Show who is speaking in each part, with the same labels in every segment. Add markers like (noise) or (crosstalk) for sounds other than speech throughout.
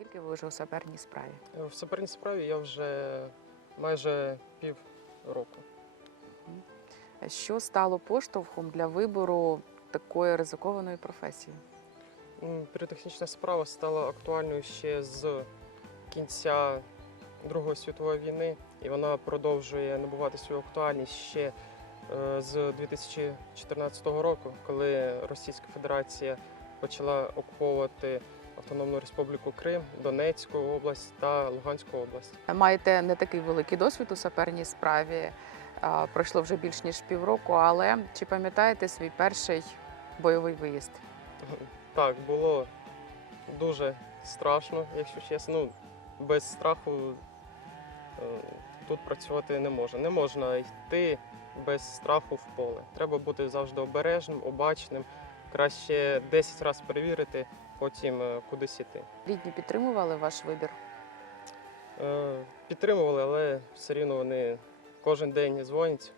Speaker 1: Скільки ви вже у саперній справі?
Speaker 2: В саперній справі я вже майже пів року.
Speaker 1: Що стало поштовхом для вибору такої ризикованої професії?
Speaker 2: Піротехнічна справа стала актуальною ще з кінця Другої світової війни, і вона продовжує набувати свою актуальність ще е, з 2014 року, коли Російська Федерація почала окуповувати Автономну Республіку Крим, Донецьку область та Луганську область.
Speaker 1: Маєте не такий великий досвід у саперній справі. Пройшло вже більш ніж півроку, але чи пам'ятаєте свій перший бойовий виїзд?
Speaker 2: Так, було дуже страшно, якщо чесно. Ну, без страху е, тут працювати не можна. Не можна йти без страху в поле. Треба бути завжди обережним, обачним. Краще 10 разів перевірити, потім е, кудись іти.
Speaker 1: Рідні підтримували ваш вибір?
Speaker 2: Е, Підтримували, але все рівно вони кожен день дзвонять,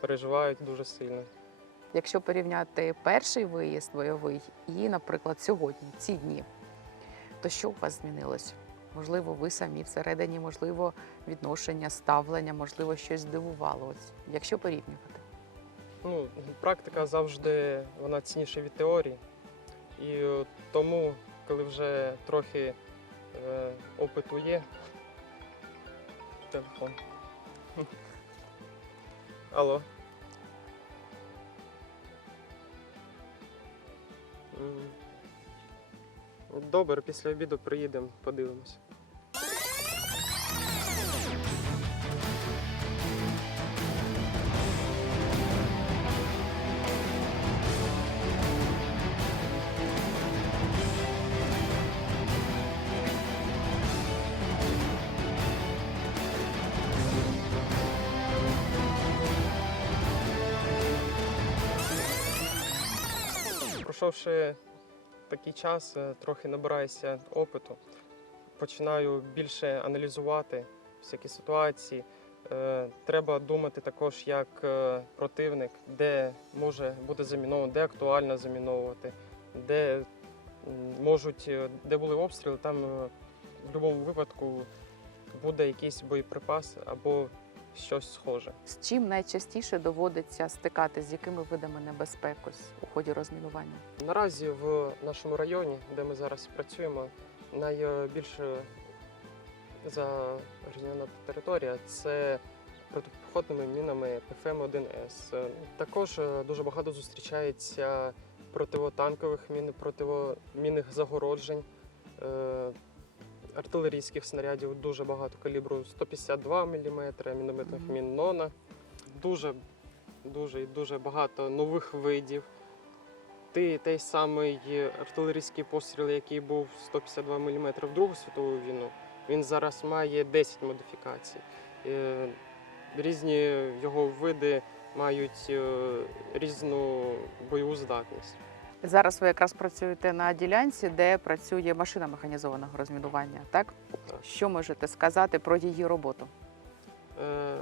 Speaker 2: переживають дуже сильно.
Speaker 1: Якщо порівняти перший виїзд бойовий і, наприклад, сьогодні, ці дні, то що у вас змінилось? Можливо, ви самі всередині, можливо, відношення, ставлення, можливо, щось здивувало. Ось, якщо порівнювати.
Speaker 2: Ну, практика завжди вона цінніша від теорії. І е, тому, коли вже трохи е, опиту є, телефон. (laughs) Алло. Добре, після обіду приїдемо, подивимось. Пройшовши такий час, е, трохи набираюся опиту, починаю більше аналізувати всякі ситуації. Е, Треба думати також як е, противник, де може бути заміновано, де актуально заміновувати, де можуть, де були обстріли, там в будь-якому випадку буде якийсь боєприпас або щось схоже.
Speaker 1: З чим найчастіше доводиться стикати, з якими видами небезпек ось у ході розмінування?
Speaker 2: Наразі в нашому районі, де ми зараз працюємо, найбільше загрізнена територія це протипіхотними мінами ПФМ-1С. Е, Також е, дуже багато зустрічається противотанкових мін, протимінних загороджень, е, артилерійських снарядів дуже багато калібру 152 мм, мінометних мін Нона. Дуже, дуже і дуже багато нових видів. Ти той самий артилерійський постріл, який був 152 мм в Другу світову війну, він зараз має 10 модифікацій. Е, Різні його види мають е, різну бойову здатність.
Speaker 1: Зараз ви якраз працюєте на ділянці, де працює машина механізованого розмінування. Так
Speaker 2: Так.
Speaker 1: що можете сказати про її роботу?
Speaker 2: Е,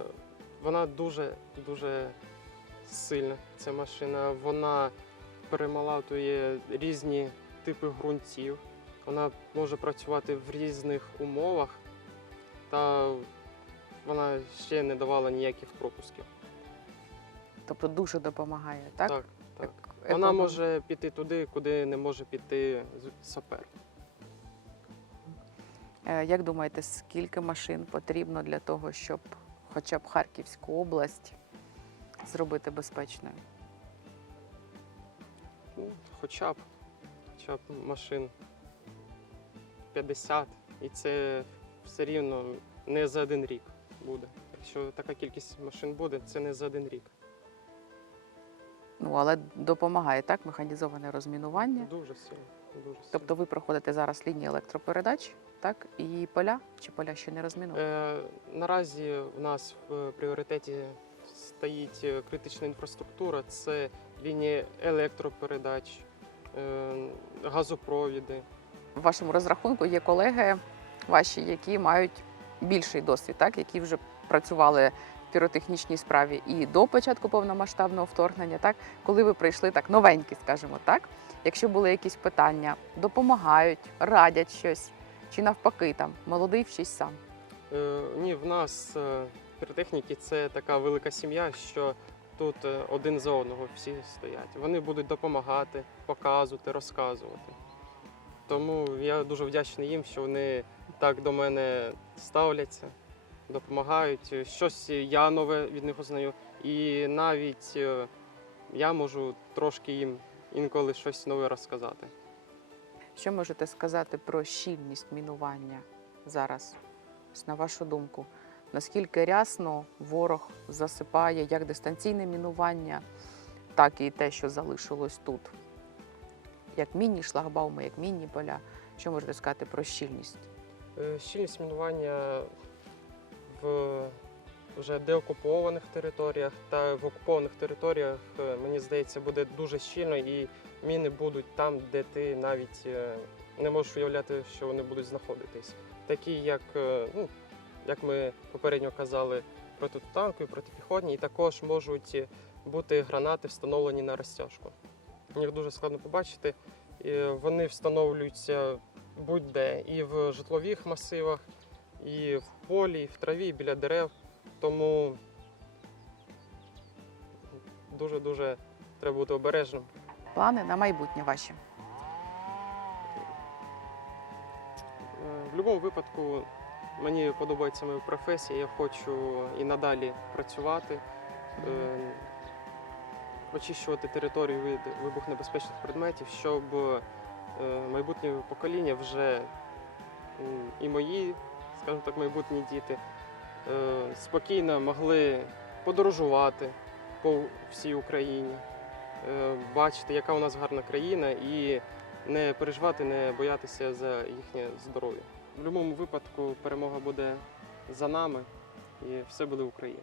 Speaker 2: Вона дуже дуже сильна. Ця машина. Вона перемалатує різні типи ґрунтів. Вона може працювати в різних умовах, та вона ще не давала ніяких пропусків.
Speaker 1: Тобто дуже допомагає, так?
Speaker 2: Так, так.
Speaker 1: Як
Speaker 2: Вона
Speaker 1: економ-
Speaker 2: може піти туди, куди не може піти сапер.
Speaker 1: Е, Як думаєте, скільки машин потрібно для того, щоб хоча б Харківську область зробити безпечною?
Speaker 2: Ну, хоча б, хоча б машин 50, і це все рівно не за один рік буде. Якщо така кількість машин буде, це не за один рік.
Speaker 1: Ну але допомагає так механізоване розмінування.
Speaker 2: Дуже сильно. Дуже сильно.
Speaker 1: Тобто ви проходите зараз лінії електропередач, так і поля чи поля ще не розміновані?
Speaker 2: Е, наразі в нас в пріоритеті стоїть е, критична інфраструктура, це лінії електропередач, е, газопровіди.
Speaker 1: В вашому розрахунку є колеги ваші, які мають більший досвід, так які вже працювали піротехнічній справі і до початку повномасштабного вторгнення, так коли ви прийшли так новенькі, скажімо так. Якщо були якісь питання, допомагають, радять щось. Чи навпаки, там молодий вчись сам?
Speaker 2: Е, Ні, в нас е, піротехніки це така велика сім'я, що тут е, один за одного всі стоять. Вони будуть допомагати, показувати, розказувати. Тому я дуже вдячний їм, що вони так до мене ставляться, допомагають. Щось я нове від них узнаю. І навіть е, я можу трошки їм інколи щось нове розказати.
Speaker 1: Що можете сказати про щільність мінування зараз? На вашу думку, наскільки рясно ворог засипає як дистанційне мінування, так і те, що залишилось тут? Як міні-шлагбауми, як міні-поля. Що можете сказати про щільність?
Speaker 2: Е, Щільність мінування в вже деокупованих територіях та в окупованих територіях, е, мені здається, буде дуже щільно і міни будуть там, де ти навіть е, не можеш уявляти, що вони будуть знаходитись. Такі, як, е, ну, як ми попередньо казали, протитанкові, протипіхотні, і також можуть бути гранати, встановлені на розтяжку. Їх дуже складно побачити. Вони встановлюються будь-де і в житлових масивах, і в полі, і в траві, і біля дерев. Тому дуже-дуже треба бути обережним.
Speaker 1: Плани на майбутнє ваші?
Speaker 2: Е, В будь-якому випадку мені подобається моя професія, я хочу і надалі працювати, е, очищувати територію від вибухнебезпечних предметів, щоб е, майбутнє покоління вже і мої, скажімо так, майбутні діти е, спокійно могли подорожувати по всій Україні, е, бачити, яка у нас гарна країна, і не переживати, не боятися за їхнє здоров'я. В будь-якому випадку перемога буде за нами і все буде Україна.